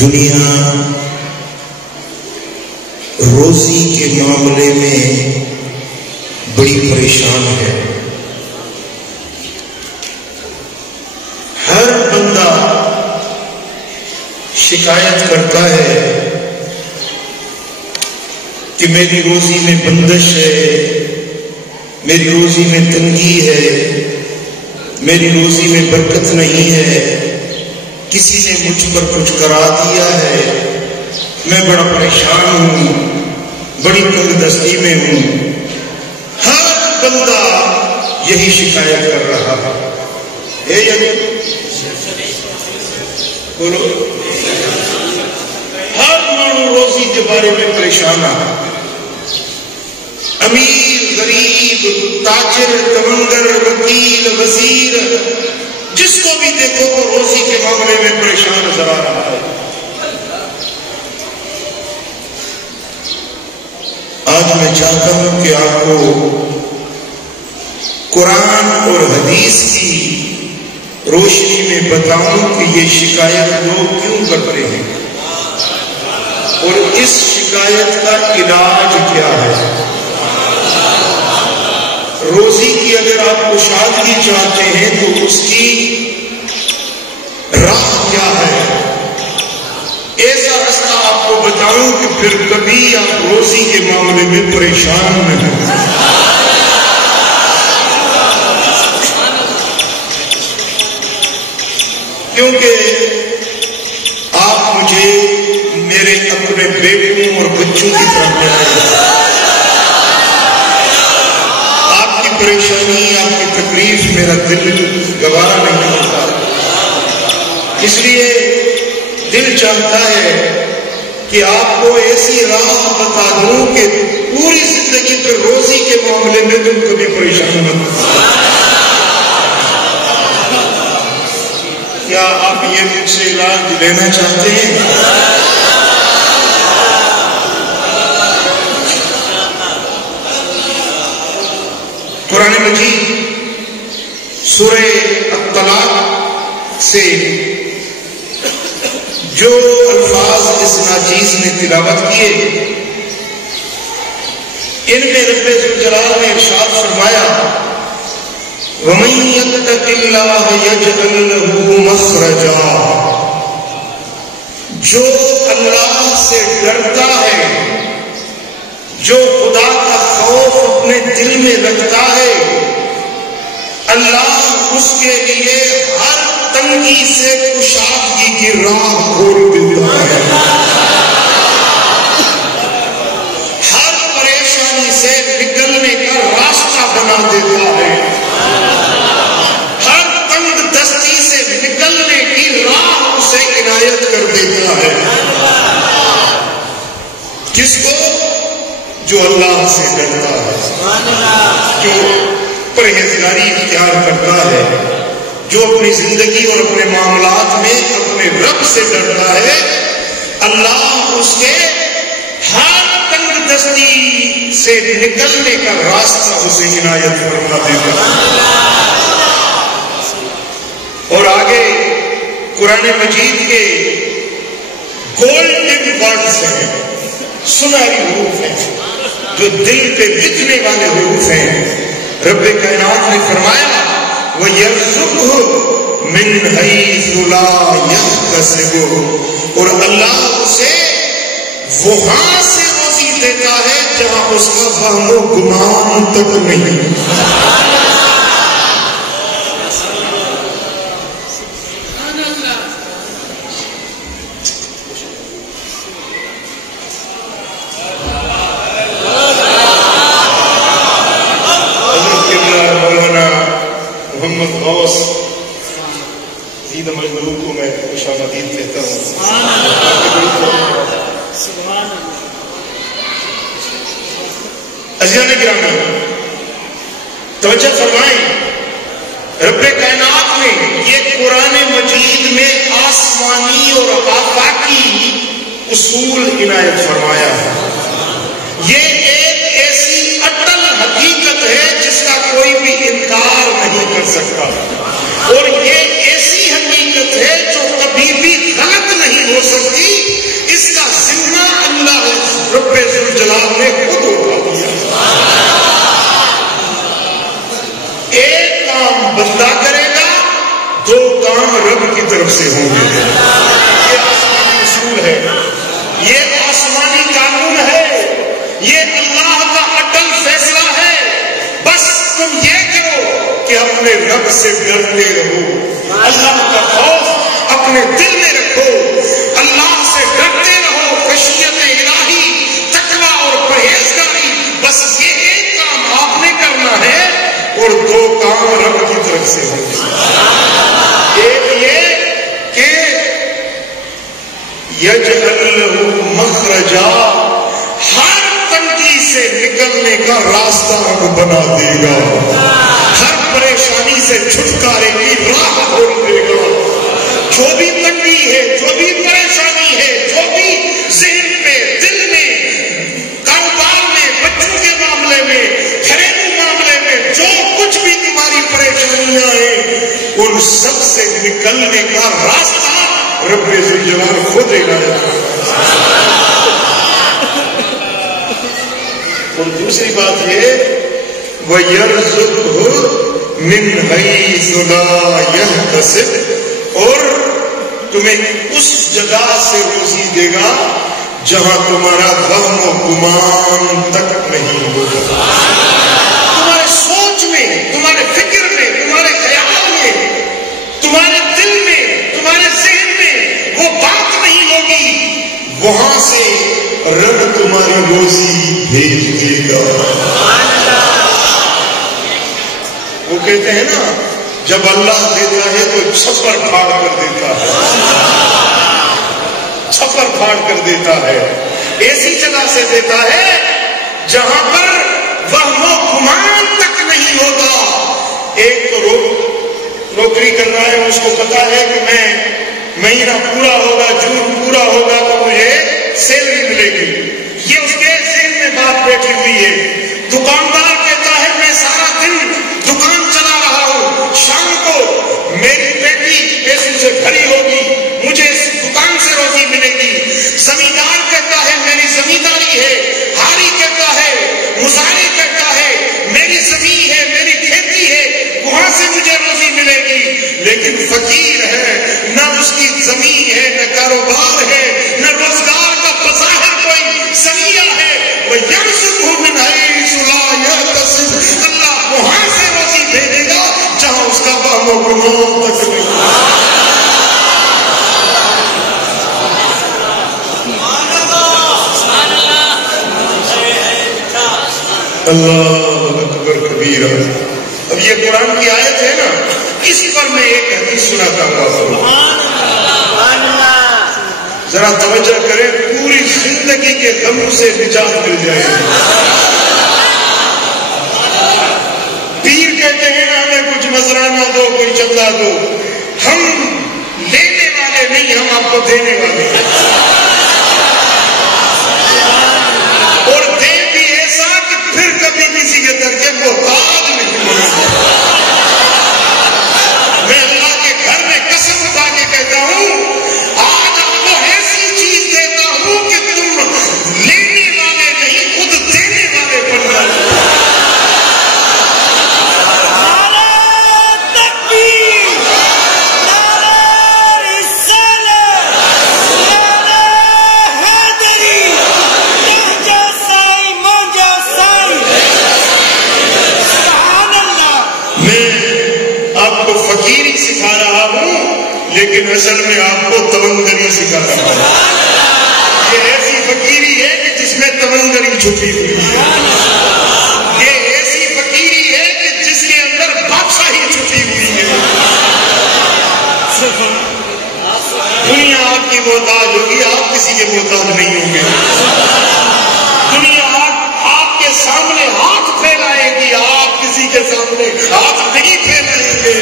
دنیا روزی کے معاملے میں بڑی پریشان ہے. ہر بندہ شکایت کرتا ہے کہ میری روزی میں بندش ہے، میری روزی میں تنگی ہے، میری روزی میں برکت نہیں ہے، کسی نے مجھ پر کچھ کرا دیا ہے، میں بڑا پریشان ہوں، بڑی تنگ دستی میں ہوں. ہر بندہ یہی شکایت کر رہا ہے. بولو، ہر مانو روزی کے بارے میں پریشان ہے. امیر، غریب، تاجر، کمندر، وکیل، وزیر، جس کو بھی دیکھو وہ روزی کے معاملے میں پریشان نظر آ رہا ہے. آج میں چاہتا ہوں کہ آپ کو قرآن اور حدیث کی روشنی میں بتاؤں کہ یہ شکایت لوگ کیوں کرتے ہیں اور اس شکایت کا علاج کیا ہے. روزی کی اگر آپ کشادگی چاہتے ہیں تو اس کی راہ کیا ہے، ایسا راستہ آپ کو بتاؤں کہ پھر کبھی آپ روزی کے معاملے میں پریشان نہ ہوں. کیونکہ آپ مجھے میرے اپنے بیٹوں اور بچوں کی طرح بنائے. آپ کی پریشانی، آپ کی تکلیف میرا دل گوارا نہیں کرتا. اس لیے دل چاہتا ہے کہ آپ کو ایسی راہ بتا دوں کہ پوری زندگی پہ روزی کے معاملے میں تم کبھی پریشان نہ ہو. کیا آپ یہ مجھ سے علاج لینا چاہتے ہیں؟ قرآن مجید سورہ الطلاق سے جو الفاظ اس ناچیز نے تلاوت کیے، ان میں رب ذوالجلال نے ارشاد فرمایا وَمَن يَتَّقِ اللَّهَ يَجْعَلْ لَهُ مَخْرَجًا. جو اللہ سے ڈرتا ہے، جو خدا کا خوف اپنے دل میں رکھتا ہے، اللہ اس کے لیے ہر تنگی سے کشادگی کی راہ کھول دیتا ہے، ہر پریشانی سے نکلنے کا راستہ بنا دیتا ہے، ہر تنگ دستی سے نکلنے کی راہ اسے عنایت کر دیتا ہے. کس کو؟ جو اللہ سے ڈرتا ہے، جو پرہیزگاری اختیار کرتا ہے، جو اپنی زندگی اور اپنے معاملات میں اپنے رب سے ڈرتا ہے، اللہ اس کے ہر تنگ دستی سے نکلنے کا راستہ اسے عنایت فرما دیتا ہے. اور آگے قرآن مجید کے گولڈن ورڈز ہیں، سنہری حروف ہیں، جو دل پہ لکھنے والے حروف ہیں. رب کائنات نے فرمایا وَيَرْزُقْهُ مِنْ حَيْثُ لَا يَحْتَسِبُ. اور اللہ اسے وہاں سے روزی دیتا ہے جہاں اس کا فہم و گمان تک نہیں. محمد غوث زید مجدور کو میں خوش آمدید کہتا ہوں. عزیزان گرامی، توجہ فرمائیں، رب کائنات نے یہ قرآن مجید میں آسمانی اور آفاقی اصول عنایت فرمایا ہے. یہ ایک ایسی اٹل حقیقت ہے جس کا کوئی بھی انکار نہیں کر سکتا، اور یہ ایسی حقیقت ہے جو کبھی بھی غلط نہیں ہو سکتی اپنے رب سے ڈرتے رہو، اللہ کا خوف اپنے دل میں رکھو، اللہ سے ڈرتے رہو، خشیت الہی، تقویٰ اور پرہیزگاری، بس یہ ایک کام آپ نے کرنا ہے اور دو کام رب کی طرف سے ہوں۔ ایک یہ کہ یجعل لہ مخرجا، ہر تنگی سے نکلنے کا راستہ ہم بنا دے گا، ہر پریشانی سے چھٹکارے کی راہ کھول دے گا۔ جو بھی تنگی ہے، جو بھی پریشانی ہے، جو بھی ذہن پہ، دل میں، کاروبار میں، بچوں کے معاملے میں، گھریلو معاملے میں، جو کچھ بھی تمہاری پریشانیاں ہیں، ان سب سے نکلنے کا راستہ رب ذوالجلال خود عنایت کرے۔ اور دوسری بات یہ، وَيَرْزُقْهُ مِنْ حَيْثُ لَا يَحْتَسِبُ، اور تمہیں اس جگہ سے روزی دے گا جہاں تمہارا وہم و گمان تک نہیں ہوگا۔ تمہارے سوچ میں، تمہارے فکر میں، تمہارے خیال میں، تمہارے دل میں، تمہارے ذہن میں وہ بات نہیں ہوگی، وہاں سے رب تمہاری روزی بھیج دے گا۔ وہ کہتے ہیں نا، جب اللہ دیتا ہے تو چھپر پھاڑ کر دیتا ہے، چھپر پھاڑ کر دیتا ہے، ایسی جگہ سے دیتا ہے جہاں پر وہم و گمان تک نہیں ہوگا۔ ایک تو نوکری کر رہا ہے، اس کو پتا ہے کہ میں مہینہ پورا ہوگا، جون پورا ہوگا تو مجھے سیلری ملے گی، یہ اس کے ذہن میں بات بیٹھی ہوئی ہے۔ دکاندار کہتا ہے میں سارا دن دکان چلا رہا ہوں، شام کو میری بیٹی پیسوں سے بھری ہوگی، مجھے اس دکان سے روزی ملے گی۔ زمیندار کہتا ہے میری زمینداری ہے، ہاری کہتا ہے، مزاری کہتا ہے میری زمین ہے، میری کھیتی ہے، وہاں سے مجھے روزی ملے گی۔ لیکن فقیر ہے، نہ اس کی زمین ہے، نہ کاروبار ہے، نہ روزگار کا بظاہر کوئی ذریعہ ہے۔ وَيَرْزُقْهُ مِنْ حَيْثُ لَا يَحْتَسِبُ، اللہ وہاں سے روزی بھیجے گا جہاں اس کا وہم و گمان تک نہیں۔ اللہ اکبر کبیرہ۔ اب یہ قرآن کی آیت ہے نا، اس پر میں ایک حدیث سناتا ہوں، ذرا توجہ کریں، پوری زندگی کے غموں سے نجات مل جائے گی۔ پیر کہتے ہیں نا ہمیں کچھ نذرانہ دو، کوئی چندہ دو، ہم لینے والے نہیں، ہم آپ کو دینے والے ہیں، اور دے بھی ایسا کہ پھر کبھی کسی کے در کے محتاج نہیں بنیں۔ میں اللہ کے گھر میں قسم اٹھا کے کہتا ہوں، آج آپ کو ایسی چیز دیتا ہوں کہ تم لینے والے نہیں، خود دینے والے بن جاؤ۔ فقیری سکھا رہا ہوں، لیکن اصل میں آپ کو تونگری سکھا رہا ہوں۔ یہ ایسی فقیری ہے کہ جس میں تونگری چھپی ہوئی ہے، یہ ایسی فقیری ہے کہ جس کے اندر بادشاہی چھپی ہوئی ہے۔ دنیا آپ کی محتاج ہوگی، آپ کسی کے محتاج نہیں ہوں گے۔ دنیا آپ کے سامنے ہاتھ پھیلائے گی، آپ کسی کے سامنے ہاتھ نہیں پھیلائیں گے۔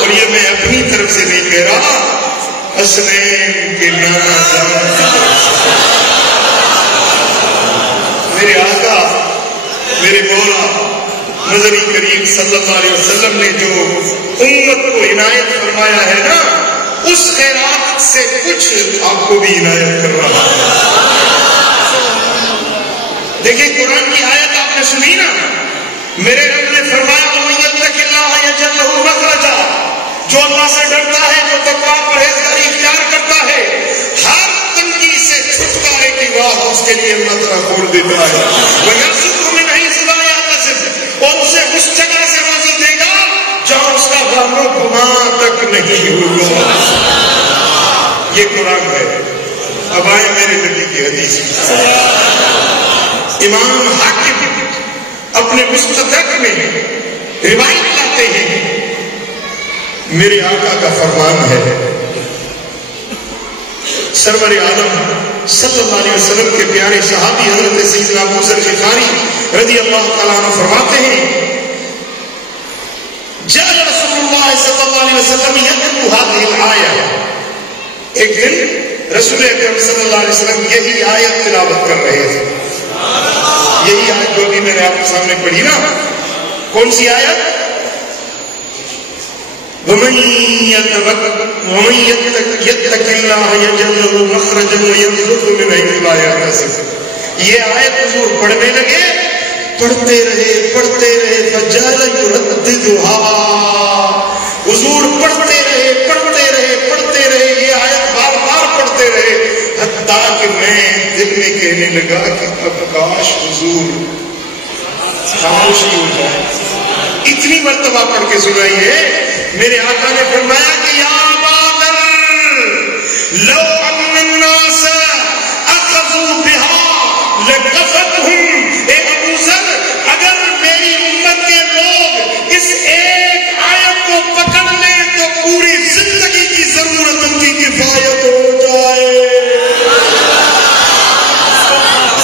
اور یہ میں اپنی طرف سے نہیں کہہ رہا، حسنین کے نانا جان، میرے آقا، میرے مولا نبی کریم صلی اللہ علیہ وسلم نے جو امت کو عنایت فرمایا ہے نا، اس خیرات سے کچھ آپ کو بھی عنایت کر رہا ہے۔ دیکھیں قرآن کی آیت آپ نے سنی نا، میرے رب نے فرمایا وَمَن يَتَّقِ اللَّهَ يَجْعَل لَّهُ مَخْرَجًا، جو اللہ سے ڈرتا ہے، جو تقویٰ پرہیزگاری اختیار کرتا ہے، ہر تنگی سے چھٹکارے کی راہ اس کے لیے اللہ تعالیٰ کھول دیتا ہے۔ وَيَرْزُقْهُ مِنْ حَيْثُ لَا يَحْتَسِبُ، اور اسے اس جگہ سے روزی دے گا جہاں اس کا غم و غمان تک نہیں ہوگا. یہ قرآن ہے. اب آئے میرے نبی کی حدیث. امام حاکم اپنے مستدرک میں روایت لاتے ہیں، میرے آقا کا فرمان ہے، سرور عالم صلی اللہ علیہ وسلم کے پیارے صحابی حضرت سیدنا ابو ذر غفاری رضی اللہ تعالیٰ عنہ فرماتے ہیں، جعل رسول اللہ صلی اللہ علیہ وسلم یتلو هذه الآیہ. ایک دن رسول اکرم صلی اللہ علیہ وسلم یہی آیت تلاوت کر رہے تھے. یہی آیت جو ابھی میں نے آپ کے سامنے پڑھی نا. کون سی آیت؟ وَمَن يَتَّقِ اللَّهَ يَجْعَل لَّهُ مَخْرَجًا وَيَرْزُقْهُ مِنْ حَيْثُ لَا يَحْتَسِبُ. یہ آیت حضور پڑھنے لگے، پڑھتے رہے فَجَعَلَ يُرَدِّدُهَا. حضور پڑھتے رہے یہ آیت بار بار پڑھتے رہے، حتیٰ کہ میں دل میں کہنے لگا کہ اب کاش حضور خاموشی ہو جائے. اتنی مرتبہ پڑھ کے سنائیے. میرے آقا نے فرمایا کہ یا ابا ذر لو ان الناس اخذوا بها لکفتهم. اے ابو ذر اگر میری امت کے لوگ اس ایک آیت کو پکڑ لیں تو پوری زندگی کی ضرورت ان کی کفایت ہو جائے.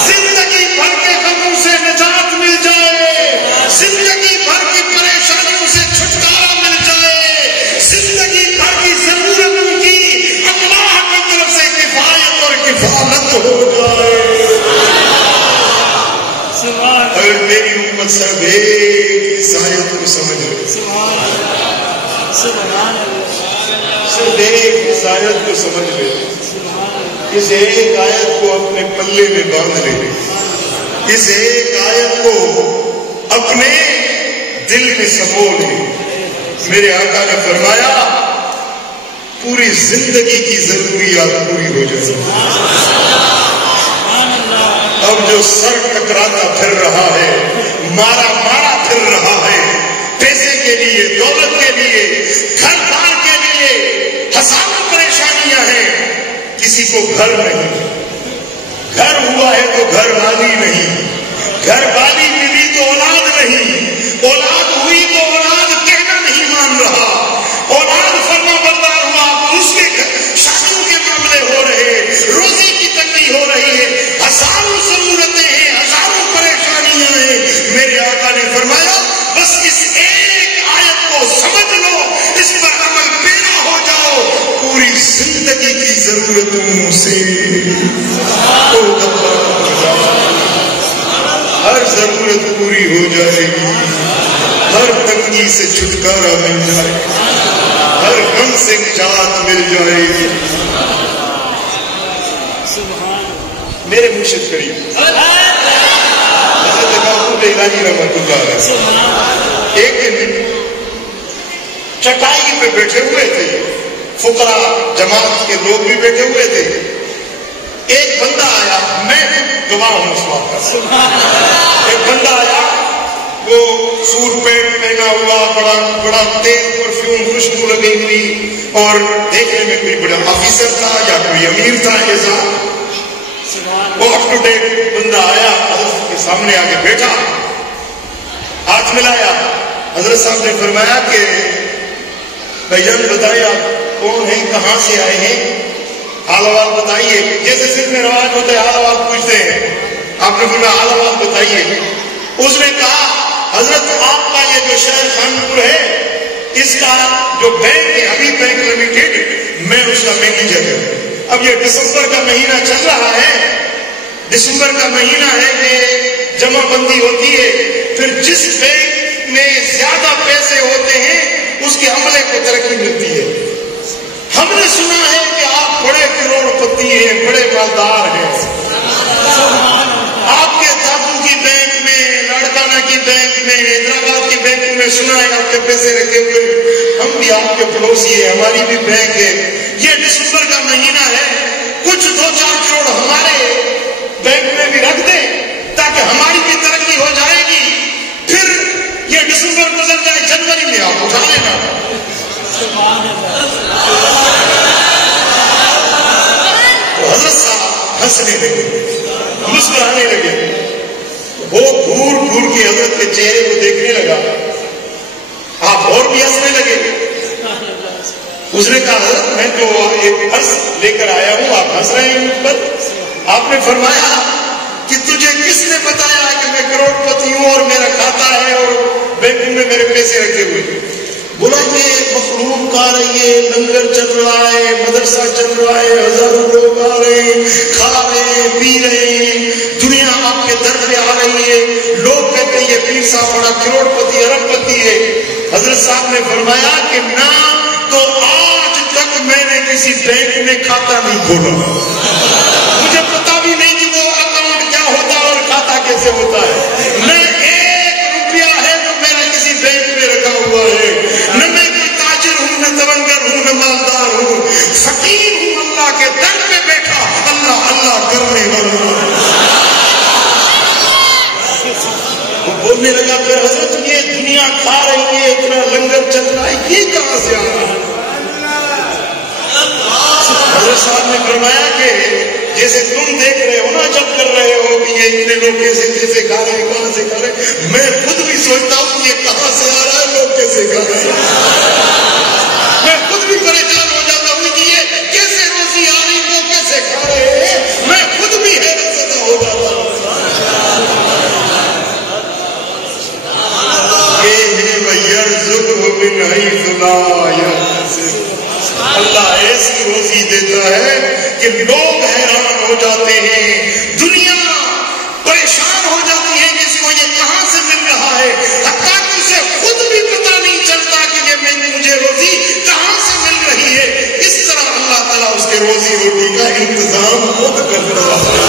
زندگی بھر کے غموں سے نجات مل جائے، زندگی بھر کی پریشانیوں سے چھٹکارا مل جائے، زندگی بھر کی ضرورت ان کی اللہ کی طرف سے کفایت اور کفالت ہو جائے. اگر میری امت صرف ایک اس آیت کو سمجھ لے، صرف ایک اس آیت کو سمجھ لے، اس ایک آیت کو اپنے پلے میں باندھ لے، اس ایک آیت کو اپنے دل میں سمو لے، میرے آقا نے فرمایا پوری زندگی کی ضروریات پوری ہو جائے. اب جو سر ٹکراتا پھر رہا ہے، مارا پھر رہا ہے، پیسے کے لیے، دولت کے لیے، گھر بار کے لیے ہزاروں پریشانیاں ہیں، کسی کو گھر نہیں، گھر ہوا ہے تو گھر والی نہیں، گھر والی ملی تو اولاد نہیں، اولاد ہوئی تو اولاد کہنا نہیں مان رہا، اولاد فرما بردار ہوا اس کے شادیوں کے معاملے ہو رہے، روزی کی تنگی ہو رہی ہے، ہزاروں ضرورتیں ہیں، ہزاروں پریشانیاں ہیں. میرے آقا نے فرمایا بس اس ایک آیت کو سمجھ لو، اس پر عمل پیرا ہو جاؤ، پوری زندگی کی ضرورتوں سے ہر ضرورت پوری ہو جائے گی، ہر تنگی سے چھٹکارا مل جائے گا، ہر غم سے نجات مل جائے گی. میرے مرشد کریم حضرت محمود الہی رحمۃ اللہ علیہ ایک دن چٹائی پہ بیٹھے ہوئے تھے، فقراء جماعت کے لوگ بھی بیٹھے ہوئے تھے. ایک بندہ آیا، میں گواہ ہوں اس بات کا. ایک بندہ آیا، وہ سور پینٹ پہنا ہوا، بڑا تیز پرفیوم خوشبو لگی ہوئی، اور دیکھنے میں کوئی بڑا آفیسر تھا یا کوئی امیر تھا ایسا. وہ اپ ٹو ڈیٹ بندہ آیا، حضرت کے سامنے آگے بیٹھا، ہاتھ ملایا. حضرت صاحب نے فرمایا کہ بھائی جان بتائیے آپ کون ہیں، کہاں سے آئے ہیں، حال حوال بتائیے. جیسے صرف میں رواج ہوتا ہے حال حوال پوچھتے ہیں، آپ نے فرمایا حال حوال بتائیے. اس نے کہا حضرت آپ کا یہ جو شہر خانپور ہے، اس کا جو بینک ہے ابھی بینک لمیٹڈ، میں اس کا مینیجر ہوں. اب یہ دسمبر کا مہینہ چل رہا ہے، دسمبر کا مہینہ ہے، یہ جمع بندی ہوتی ہے، پھر جس بینک میں زیادہ پیسے ہوتے ہیں اس کے عملے کو ترقی ملتی ہے. ہم نے سنا ہے کہ آپ بڑے کروڑ پتی ہیں، بڑے مالدار ہیں. آپ کے دادو کی بینک میں، لاڑکانہ کی بینک میں، حیدرآباد کی بینک میں سنا ہے آپ کے پیسے رکھے ہوئے. ہم بھی آپ کے پڑوسی ہیں، ہماری بھی بینک ہے. یہ دسمبر کا مہینہ ہے، کچھ 2-4 کروڑ ہمارے بینک میں بھی رکھ دیں تاکہ ہماری بھی ترقی ہو جائے گی. پھر یہ دسمبر گزر جائے جنوری میں آپ اٹھا لینا. حضرت صاحب ہنسنے لگے, مسکرانے لگے. وہ گھور گھور کے حضرت کے چہرے کو دیکھنے لگا. آپ اور بھی ہنسنے لگے. اس نے کہا حضرت میں تو ایک عرض لے کر آیا ہوں, آپ ہنس رہے ہیں مجھ پر. آپ نے فرمایا کہ تجھے کس نے بتایا کہ میں کروڑ پتی ہوں اور میرا کھاتا ہے اور بینک میں میرے پیسے رکھے ہوئے. بولا یہ مخلوق آ رہی ہے, لنگر چل رہا ہے, مدرسہ چل رہا ہے, ہزاروں لوگ آ رہے ہیں, کھا رہے ہیں, پی رہے ہیں, دنیا آپ کے در پہ آ رہی ہے. لوگ کہتے ہیں یہ پیر صاحب بڑا کروڑ پتی ارب پتی ہے. حضرت صاحب نے فرمایا کہ نہ تو آج تک میں نے کسی بینک میں کھاتا نہیں کھولا. مجھے پتا بھی نہیں کہ وہ اکاؤنٹ کیا ہوتا ہے اور کھاتا کیسے ہوتا ہے. میں ایک روپیہ ہے جو میرا کسی بینک میں رکھا ہوا ہے. نہ میں کوئی تاجر ہوں, نہ تونگر ہوں, نہ مالدار ہوں. فقیر ہوں, اللہ کے در پہ بیٹھا اللہ اللہ کرنے والا. وہ بولنے لگا پھر حضرت یہ دنیا کھا رہی ہے, اتنا لنگر چل رہا ہے, یہ کہاں سے آ رہا ہے؟ حضرت صاحب نے فرمایا کہ جیسے تم دیکھ رہے ہو نا, جب کر رہے ہو کہ یہ اتنے لوگ کیسے کیسے کھا رہے ہیں, کہاں سے کھا رہے ہیں, میں خود بھی سوچتا ہوں کہ یہ کہاں سے آ رہا ہے, لوگ کیسے کھا رہے ہیں. میں خود بھی پریشان ہو جاتا ہوں کہ یہ کیسے روزی آ رہی, لوگ کیسے کھا رہے ہیں. میں خود بھی حیرت زدہ ہو جاتا ہوں. یہ ہے وَيَرْزُقْهُ مِنْ حَيْثُ لَا يَحْتَسِبُ. اللہ ایسی روزی دیتا ہے کہ لوگ حیران ہو جاتے ہیں, دنیا پریشان ہو جاتی ہے کہ اس کو یہ کہاں سے مل رہا ہے, حتیٰ کہ اسے خود بھی پتہ نہیں چلتا کہ یہ مجھے روزی کہاں سے مل رہی ہے. اس طرح اللہ تعالیٰ اس کے روزی روٹی کا انتظام خود کرتا ہے.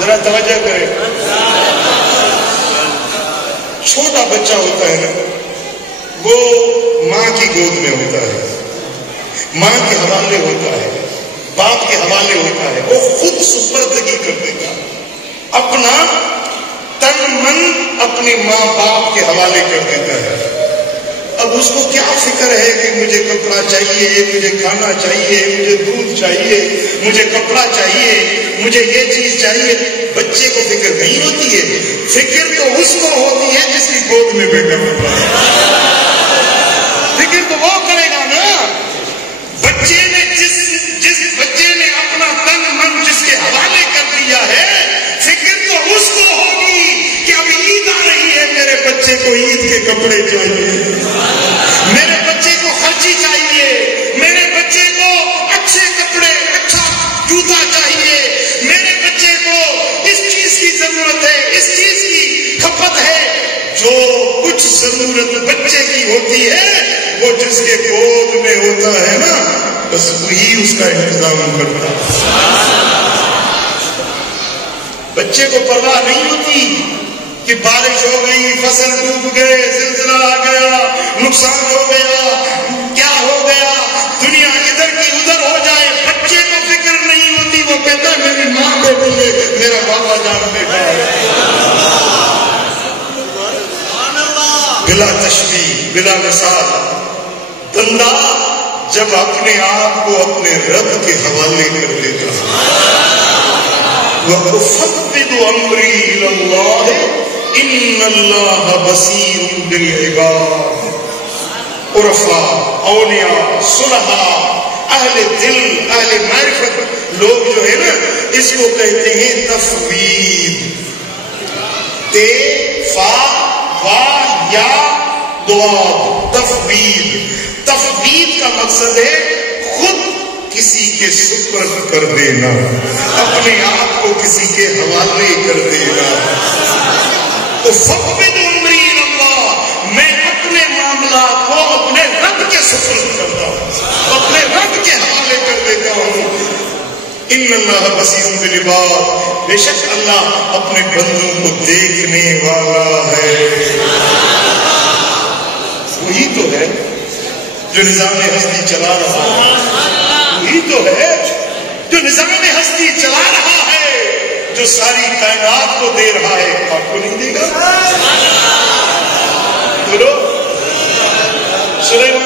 ذرا توجہ کریں. چھوٹا بچہ ہوتا ہے نا, وہ ماں کی گود میں ہوتا ہے, ماں کے حوالے ہوتا ہے, باپ کے حوالے ہوتا ہے. وہ خود سپردگی کر دیتا ہے, اپنا تن من اپنی ماں باپ کے حوالے کر دیتا ہے. اب اس کو کیا فکر ہے کہ مجھے کپڑا چاہیے, مجھے کھانا چاہیے, مجھے دودھ چاہیے, مجھے کپڑا چاہیے, مجھے یہ چیز چاہیے. بچے کو فکر نہیں ہوتی ہے. فکر تو اس کو ہوتی ہے جس کی گود میں بیٹا ہوتا ہے. فکر تو وہ کرے گا نا. بچے نے جس بچے نے اپنا تن من جس کے حوالے کر دیا ہے, فکر تو اس کو ہوگی کہ اب عید آ رہی ہے, میرے بچے کو عید کے کپڑے چاہیے, میرے بچے کو خرچی چاہیے, میرے بچے کو اچھے کپڑے, اچھا جوتا چاہیے, میرے بچے کو اس چیز کی ضرورت ہے, اس چیز کی کھپت ہے. جو کچھ ضرورت بچے کی ہوتی ہے وہ جس کے گود میں ہوتا ہے نا, بس وہی اس کا انتظام کرتا ہے. بچے کو پرواہ نہیں ہوتی کہ بارش ہو گئی, فصل ڈوب گئے, زلزلہ آ گیا, نقصان ہو گیا, کیا ہو گیا, دنیا ادھر کی ادھر ہو جائے. بچے کو فکر نہیں ہوتی. وہ کہتا ہے میری ماں بیٹھی ہے, میرا بابا جان بیٹھا ہے. بلا تشبیہ, بلا مثال, بندہ جب اپنے آپ کو اپنے رب کے حوالے کر دیتا ہے, وَأُفَوِّضُ أَمْرِي إِلَى اللَّهِ إِنَّ اللَّهَ بَصِيرٌ بِالْعِبَادِ. عرفاء, اولیاء, صلحاء, اہل دل, اہل معرفت لوگ جو ہے نا, اس کو کہتے ہیں تفویض. تے فا وا یا دعا, تفویض. تفویض کا مقصد ہے خود کسی کے سپرد کر دینا, اپنے آپ کو کسی کے حوالے کر دینا. تو فَوِّضُ أَمْرِي إِلَى اللَّهِ, میں اپنے معاملات کو اپنے رب کے سپرد کرتا ہوں, اپنے رب کے حوالے کر دیتا ہوں. إِنَّ اللَّهَ بَصِيرٌ بِالْعِبَادِ, بے شک اللہ اپنے بندوں کو دیکھنے والا ہے. وہی تو ہے جو نظام ہستی چلا رہا ہے, وہی تو ہے جو نظام ہستی چلا رہا ہے، جو ساری کائنات کو دے رہا ہے، آپ کو نہیں دے گا؟ بولو سلیمان